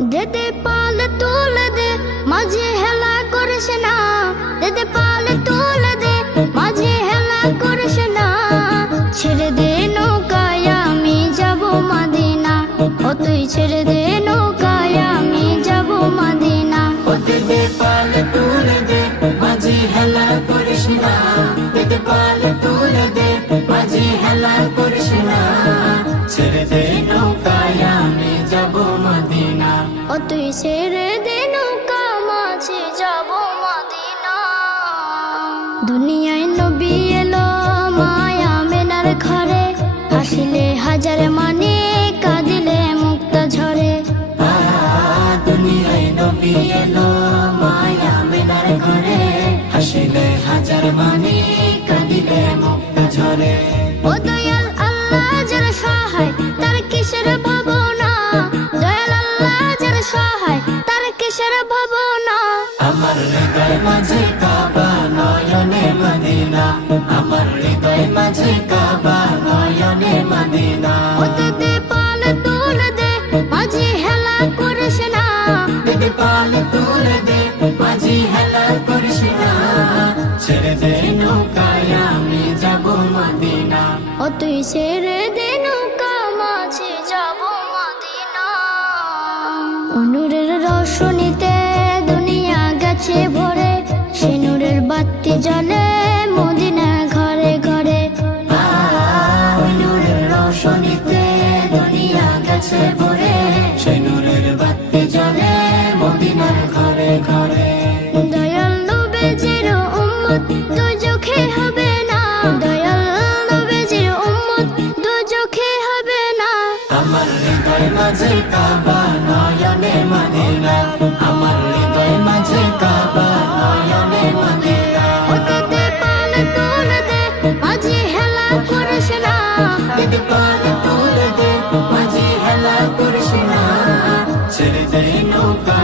দেদে পাল তুলে দে মাঝে হেলা করিস না, দেদে পাল তুলে দে মাঝে হেলা করিস না। ছেড়ে দে নৌকায় আমি যাব মদিনা, ও তুই ছেড়ে দে নৌকায় আমি যাব মদিনা। ও দেদে পাল তুলে দে মাঝে হেলা করিস না, দেদে পাল তুলে দে মাঝে হেলা করিস না। ছেড়ে দে নৌকায় আমি যাব মদিনা, ও তুই ছেড়ে দে নৌকা মাঝে যাব মদিনা। দুনিয়ায় নবী এলো মায়া মেনার ঘরে, হাসিলে হাজার মানে কাঁদিলে মুক্তা ঝরে। দুনিয়ায় নবী এলো মায়া মেনার ঘরে, হাসিলে হাজার মানে কাঁদিলে মুক্তা ঝরে। ও দয়াল আল্লাহ যার সহায় তার কিসের ভাবনা, দয়াল আল্লাহ যার সহায় তার কিসের ভাবনা। আমার হৃদয় মাঝে কাবা নয়নে মদিনা, আমার হৃদয় মাঝে কাবা নয়নে মদিনা। ও দেদে পাল তুলে দে মাঝে হেলা করিস না, দেদে পাল তুলে দে মাঝি হেলা করিস না। ছেড়ে দে নৌকায় আমি যাব মদিনা, ও তুই ছেড়ে দে নৌকা মাঝে যাব মদিনা। নূরের রোশনীতে দুনিয়া গেছে ভরে, সে নূরের বাতি জ্বলে মদিনার ঘরে ঘরে। নূরের রোশনীতে দুনিয়া গেছে ভরে, সে নূরের বাতি জ্বলে মদিনার ঘরে ঘরে। দয়াল নবীজির উম্মত দুজখে হবে না, দয়াল নবীজির উম্মত দুজখে হবে না। আমার হৃদয় মাঝে কাবা নয়নে মদিনা, আমার হৃদয় মাঝে কাবা নয়নে মদিনা। ও দেদে পাল তুলে দে মাঝে হেলা করিস না, দেদে পাল তুলে দে মাঝি হেলা করিস না। ছেড়ে দে নৌকা